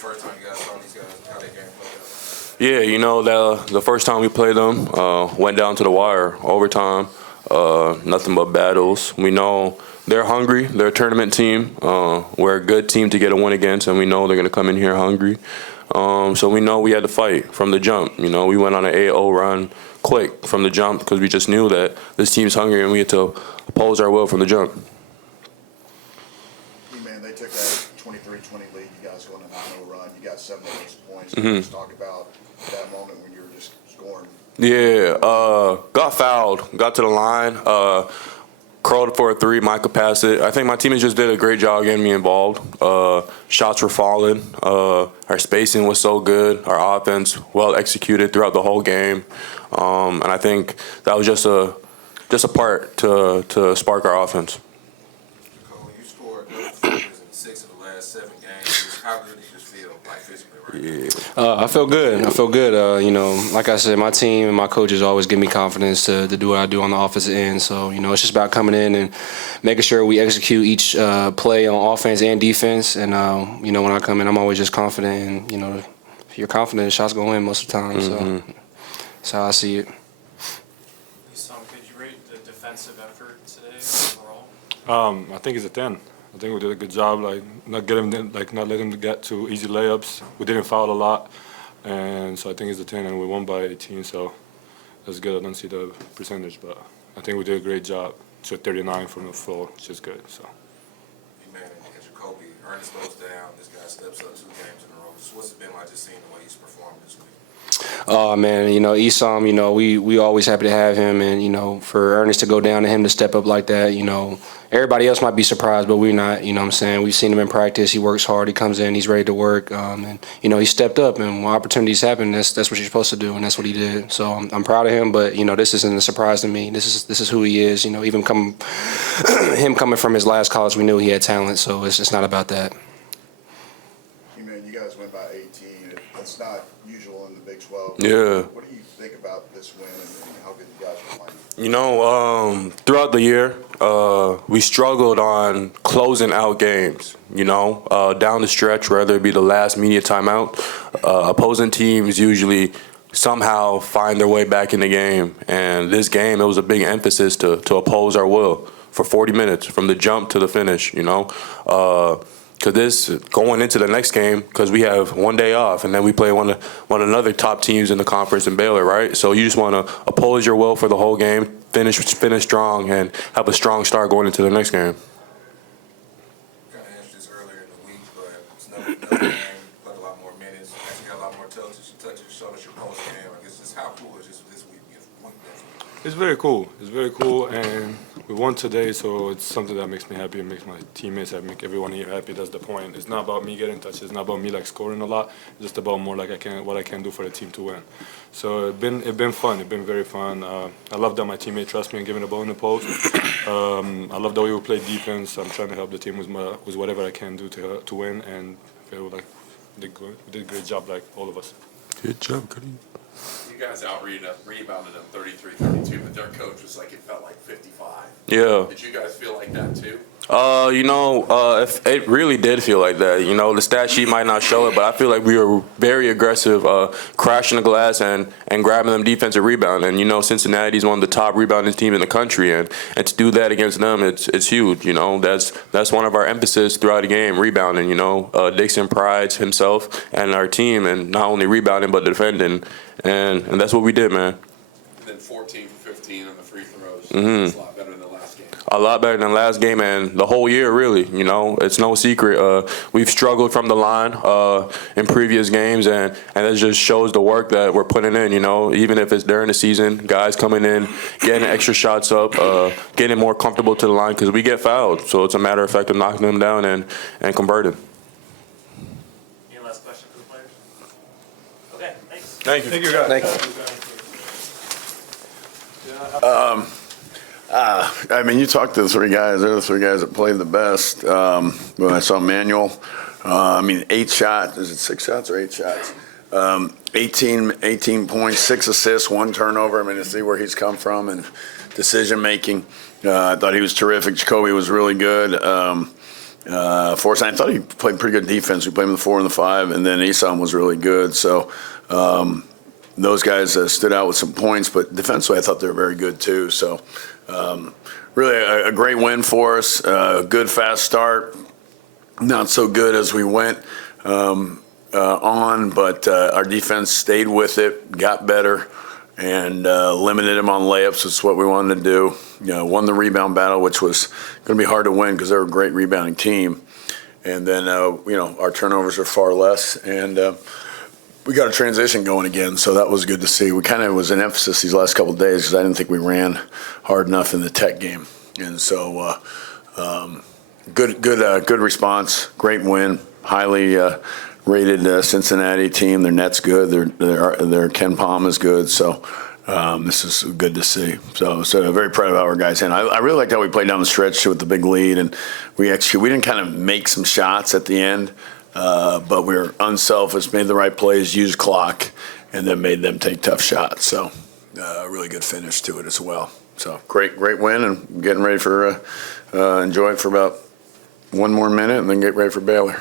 first time you guys saw these guys, how their game played out? Yeah, the first time we played them, went down to the wire, overtime, nothing but battles. We know they're hungry. They're a tournament team. We're a good team to get a win against, and we know they're going to come in here hungry. So we know we had to fight from the jump. We went on an 8-0 run quick from the jump because we just knew that this team's hungry and we had to oppose our will from the jump. Man, they took that 23-20 lead. You guys go on a 9-0 run. You got 7 of those points. Mm-hmm. Just talk about that moment when you were just scoring. Yeah, got fouled, got to the line, curled for a 3, Micah passed it. I think my teammates just did a great job getting me involved. Shots were falling. Our spacing was so good. Our offense well executed throughout the whole game. And I think that was just a part to spark our offense. JaKobe, you scored in 6 of the last 7 games. How good did you just feel, like physically, right? I feel good. Like I said, my team and my coaches always give me confidence to do what I do on the offensive end. So, it's just about coming in and making sure we execute each play on offense and defense. And, when I come in, I'm always just confident. And, if you're confident, the shot's going to win most of the time. Mm-hmm. So that's how I see it. Essam, could you rate the defensive effort today overall? I think it's a 10. I think we did a good job, not letting them get to easy layups. We didn't foul a lot, and so I think it's a 10, and we won by 18. So that's good. I don't see the percentage, but I think we did a great job. So 39 from the floor, which is good. So. Emanuel and JaKobe, Ernest goes down. This guy steps up 2 games in a row. What's it been like just seeing the way he's performed this week? Oh man, Essam, we always happy to have him, and for Ernest to go down and him to step up like that, everybody else might be surprised, but we're not. What I'm saying? We've seen him in practice. He works hard. He comes in. He's ready to work, and he stepped up. And when opportunities happen, that's what you're supposed to do, and that's what he did. So I'm proud of him. But this isn't a surprise to me. This is who he is. Even him coming from his last college, we knew he had talent. So it's not about that. You guys went by 18. That's not usual in the Big 12. Yeah. What do you think about this win and how good you guys are playing? Throughout the year, we struggled on closing out games, down the stretch, whether it be the last media timeout. Opposing teams usually somehow find their way back in the game. And this game, it was a big emphasis to oppose our will for 40 minutes from the jump to the finish, Because this going into the next game, because we have 1 day off, and then we play one of another top teams in the conference in Baylor, right? So you just want to oppose your will for the whole game, finish strong, and have a strong start going into the next game. Kind of answered this earlier in the week, but it's another game. Played a lot more minutes. Actually got a lot more touches. Showed us your post game. I guess just how cool is this week? It's very cool. It's very cool, and we won today, so it's something that makes me happy. It makes my teammates happy, make everyone here happy. That's the point. It's not about me getting touches. It's not about me scoring a lot. It's just about more what I can do for the team to win. So it's been fun. It's been very fun. I love that my teammate trusts me and giving the ball in the post. I love the way we play defense. I'm trying to help the team with whatever I can do to win, and I feel like we did a great job, all of us. Good job, Cody. You guys rebounded them 33-32, but their coach was it felt like 55. Yeah. Did you guys feel like that too? If it really did feel like that. The stat sheet might not show it, but I feel like we were very aggressive, crashing the glass and grabbing them defensive rebound. And Cincinnati is one of the top rebounding teams in the country, and to do that against them, it's huge. That's one of our emphasis throughout the game, rebounding. Dixon prides himself and our team, and not only rebounding but defending, and that's what we did, man. And then 14 for 15 on the free throws. Mm-hmm. It's a lot better than the last game. A lot better than last game, and the whole year, really. It's no secret. We've struggled from the line in previous games, and it just shows the work that we're putting in. Even if it's during the season, guys coming in, getting extra shots up, getting more comfortable to the line because we get fouled. So it's a matter of fact of knocking them down and converting. Any last question for the players? Okay, thanks. Thank you. Thank you, guys. Thank you. You talked to the 3 guys. They're the 3 guys that played the best. When I saw Emanuel, 8 shots. Is it 6 shots or 8 shots? 18 points, 6 assists, 1 turnover. To see where he's come from and decision making. I thought he was terrific. JaKobe was really good. for us. And I thought he played pretty good defense. We played him in the 4 and the 5, and then Essam was really good. So those guys stood out with some points, but defensively I thought they were very good too. So really a great win for us. Good fast start. Not so good as we went on, but our defense stayed with it, got better, and limited them on layups. That's what we wanted to do. Won the rebound battle, which was going to be hard to win because they're a great rebounding team. And then, our turnovers are far less, and we got a transition going again, so that was good to see. We kind of was an emphasis these last couple of days because I didn't think we ran hard enough in the Tech game. And so good response, great win, highly rated Cincinnati team. Their net's good. Their Ken Palm is good. So this is good to see. So very proud of our guys. And I really liked how we played down the stretch with the big lead. And we didn't kind of make some shots at the end, but we were unselfish, made the right plays, used clock, and then made them take tough shots. So a really good finish to it as well. So great win, and getting ready for enjoy it for about one more minute, and then get ready for Baylor.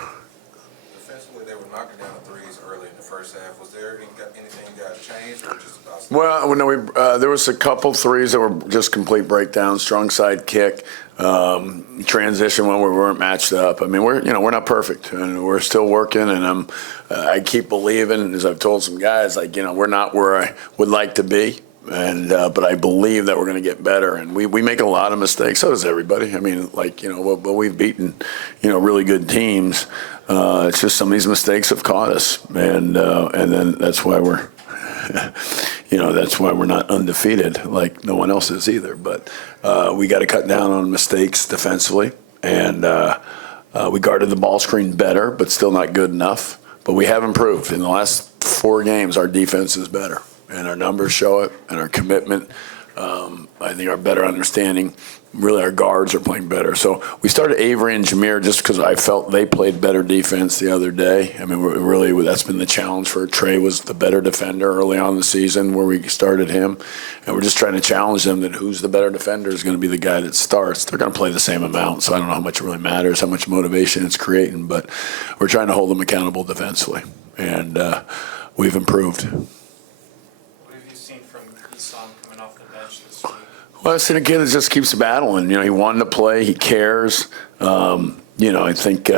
Defensively, they were knocking down the threes early in the first half. Was there anything you guys changed, or just about? Well, no, there was a couple threes that were just complete breakdowns, strong side kick, transition when we weren't matched up. I mean, we're not perfect, and we're still working. And I keep believing, as I've told some guys, we're not where I would like to be. And but I believe that we're going to get better, and we make a lot of mistakes. So does everybody. I mean, but we've beaten, really good teams. It's just some of these mistakes have caught us, and then that's why we're, that's why we're not undefeated like no one else is either. But we got to cut down on mistakes defensively, and we guarded the ball screen better, but still not good enough. But we have improved in the last 4 games. Our defense is better. And our numbers show it, and our commitment. I think our better understanding. Really, our guards are playing better. So we started Avery and Jameer just because I felt they played better defense the other day. I mean, really, that's been the challenge for Trey, was the better defender early on in the season where we started him. And we're just trying to challenge them that who's the better defender is going to be the guy that starts. They're going to play the same amount, so I don't know how much it really matters, how much motivation it's creating. But we're trying to hold them accountable defensively, and we've improved. Well, I've seen a kid that just keeps battling. He wanted to play. He cares. I think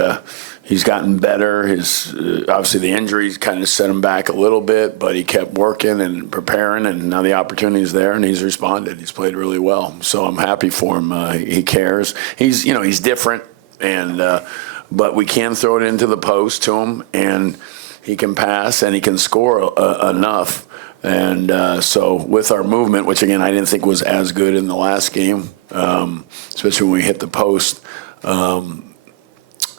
he's gotten better. Obviously the injuries kind of set him back a little bit, but he kept working and preparing, and now the opportunity's there, and he's responded. He's played really well, so I'm happy for him. He cares. He's different, but we can throw it into the post to him, and he can pass and he can score enough. And so with our movement, which again I didn't think was as good in the last game, especially when we hit the post,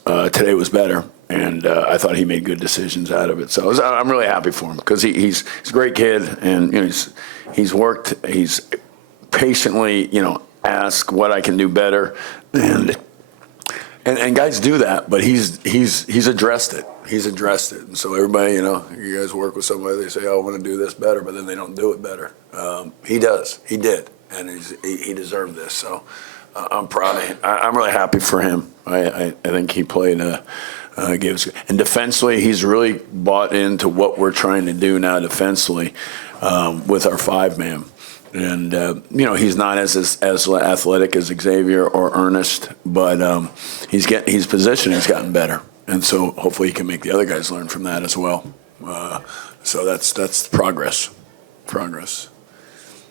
today was better. And I thought he made good decisions out of it. So I'm really happy for him because he's a great kid, and he's worked. He's patiently asked what I can do better, and guys do that, but he's addressed it. He's addressed it. And so everybody, you guys work with somebody, they say, I want to do this better, but then they don't do it better. He does. He did. And he deserved this. So I'm proud of him. I'm really happy for him. I think he played, gave us, and defensively, he's really bought into what we're trying to do now defensively with our 5-man. And, he's not as athletic as Xavier or Ernest, but his position has gotten better. And so hopefully he can make the other guys learn from that as well. So that's progress. Progress.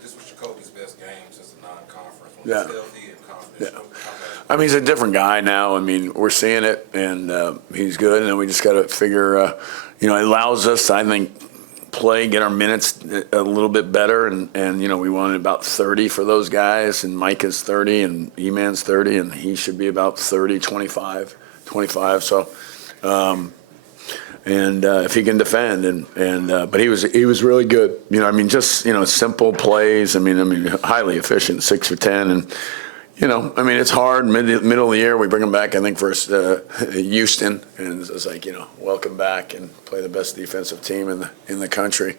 This was JaKobe's best game since the non-conference. When Yeah. he's healthy and confident. Yeah. I mean, he's a different guy now. I mean, we're seeing it, and he's good. And then we just got to figure, it allows us, I think, get our minutes a little bit better. And we wanted about 30 for those guys. And Mike is 30, and E-Man's 30, and he should be about 30, 25. So, if he can defend, but he was really good. Just simple plays. Highly efficient, 6 for 10, and it's hard. Middle of the year, we bring him back. I think for Houston, and it's like welcome back and play the best defensive team in the country,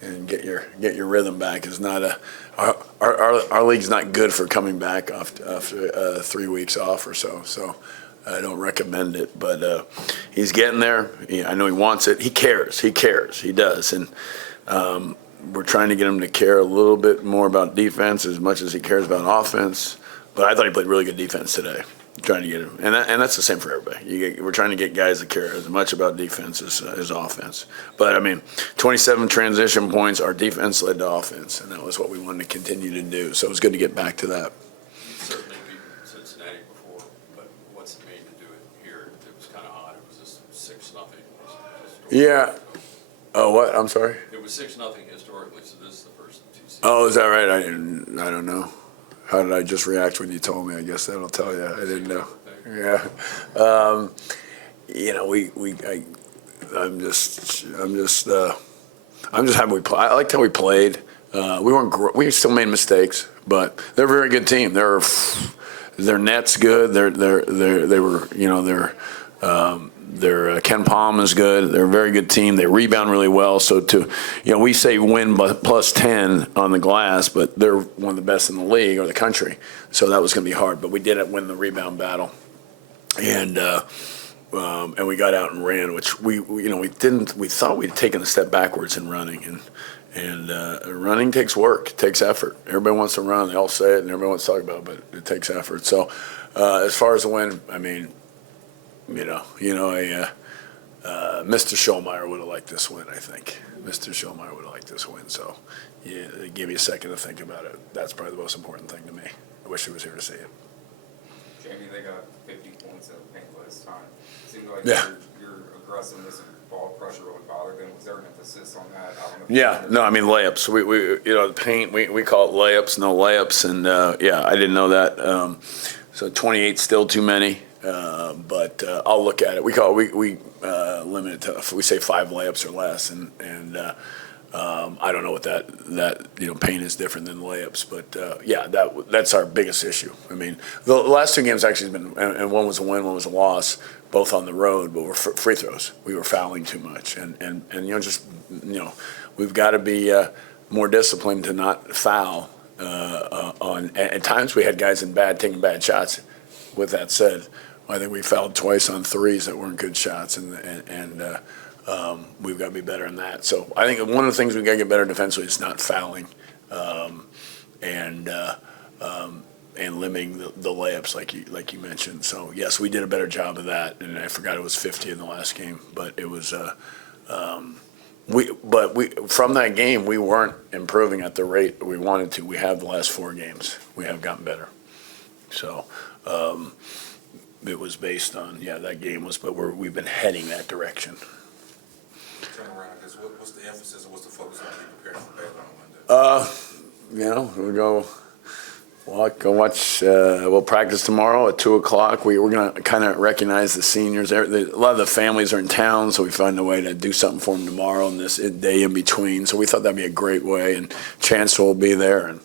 and get your rhythm back. Is not our league's not good for coming back after 3 weeks off or so. So. I don't recommend it, but he's getting there. I know he wants it. He cares. He does. And we're trying to get him to care a little bit more about defense as much as he cares about offense. But I thought he played really good defense today. Trying to get him, and that's the same for everybody. We're trying to get guys that care as much about defense as offense. But I mean, 27 transition points. Our defense led to offense, and that was what we wanted to continue to do. So it was good to get back to that. You certainly beat Cincinnati before, but what's it made to do it here? It was kind of odd. It was just 6-0. Yeah. Oh, what? I'm sorry. It was 6-0 historically, so this is the first of 2 seasons. Oh, is that right? I don't know. How did I just react when you told me? I guess that'll tell you. I didn't know. Yeah. I'm just happy we play. I liked how we played. We still made mistakes, but they're a very good team. Their net's good. Their Ken Palm is good. They're a very good team. They rebound really well. So we say win plus 10 on the glass, but they're one of the best in the league or the country. So that was going to be hard, but we did win the rebound battle, and we got out and ran, which we didn't. We thought we'd taken a step backwards in running, and running takes work, it takes effort. Everybody wants to run. They all say it, and everybody wants to talk about it, but it takes effort. So as far as the win, I mean. Mr. Schulmeyer would have liked this win, I think. Mr. Schulmeyer would have liked this win. So, yeah, give me a second to think about it. That's probably the most important thing to me. I wish he was here to see it. Jamie, they got 50 points in the paint last time. It seemed like Yeah. your aggressiveness and ball pressure really bothered them. Was there an emphasis on that? I don't know if Yeah, no, I mean layups. The paint, we call it layups, no layups, and I didn't know that. So 28 still too many. But I'll look at it. We limit it to, we say 5 layups or less, and I don't know what that paint is different than layups, but that's our biggest issue. I mean, the last 2 games actually have been, and one was a win, one was a loss, both on the road, but were free throws. We were fouling too much, and we've got to be more disciplined to not foul. At times we had guys taking bad shots. With that said, I think we fouled twice on 3s that weren't good shots, and we've got to be better in that. So I think one of the things we've got to get better defensively is not fouling, and limiting the layups like you mentioned. So yes, we did a better job of that, and I forgot it was 50 in the last game, but it was. From that game we weren't improving at the rate we wanted to. We have the last 4 games. We have gotten better. So. It was based on, that game was, but we've been heading that direction. Turn around, I guess, what's the emphasis or what's the focus on being prepared for Baylor on Monday? We'll go watch, we'll practice tomorrow at 2:00. We're going to kind of recognize the seniors. A lot of the families are in town, so we find a way to do something for them tomorrow and this day in between. So we thought that'd be a great way, and Chancellor will be there, and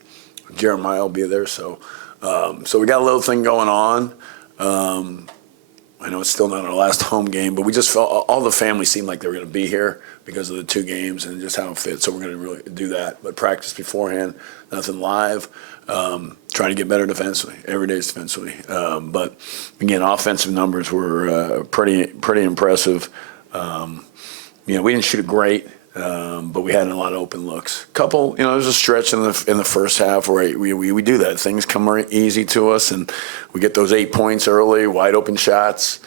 Jeremiah will be there, so we got a little thing going on. I know it's still not our last home game, but we just felt all the family seemed like they were going to be here because of the 2 games and just how it fits. So we're going to really do that. But practice beforehand, nothing live. Trying to get better defensively, every day defensively. But again, offensive numbers were pretty impressive. We didn't shoot it great. But we had a lot of open looks. Couple, there's a stretch in the first half where we do that. Things come very easy to us, and we get those 8 points early, wide open shots,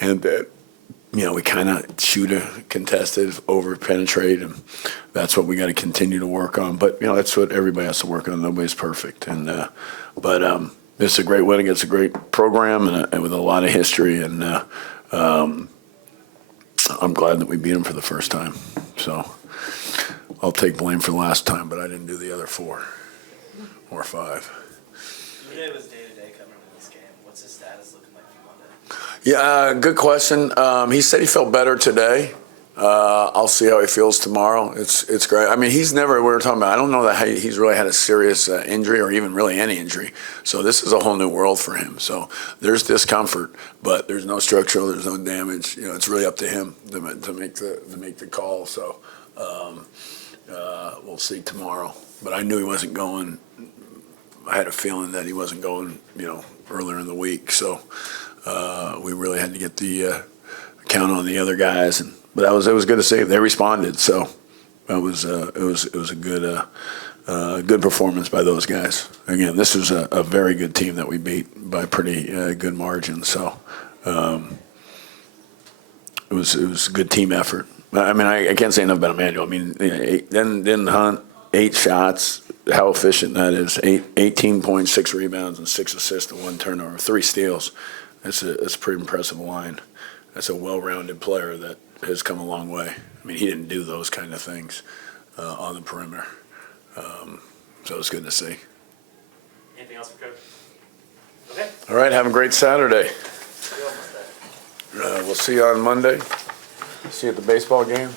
and we kind of shoot a contested, over penetrate, and that's what we got to continue to work on. But that's what everybody has to work on. Nobody's perfect, and but it's a great win against a great program and with a lot of history, and I'm glad that we beat them for the first time. So I'll take blame for the last time, but I didn't do the other 4 or 5. It was day-to-day coming into this game. What's his status looking like for Monday? Yeah, good question. He said he felt better today. I'll see how he feels tomorrow. It's great. I mean, he's never, we were talking about, I don't know that he's really had a serious injury or even really any injury. So this is a whole new world for him. So there's discomfort, but there's no structural, there's no damage. It's really up to him to make the call. So we'll see tomorrow. But I knew he wasn't going. I had a feeling that he wasn't going, earlier in the week. So we really had to get the count on the other guys, but it was good to see. They responded, so it was a good performance by those guys. Again, this was a very good team that we beat by pretty good margin. So it was a good team effort. I mean, I can't say enough about Emanuel. I mean, then Hunt, 8 shots. How efficient that is. 18.6 rebounds and 6 assists and 1 turnover, 3 steals. That's a pretty impressive line. That's a well-rounded player that has come a long way. I mean, he didn't do those kind of things on the perimeter. So it was good to see. Anything else for Coach? Okay. All right, have a great Saturday. See you on Monday. We'll see you on Monday. See you at the baseball game.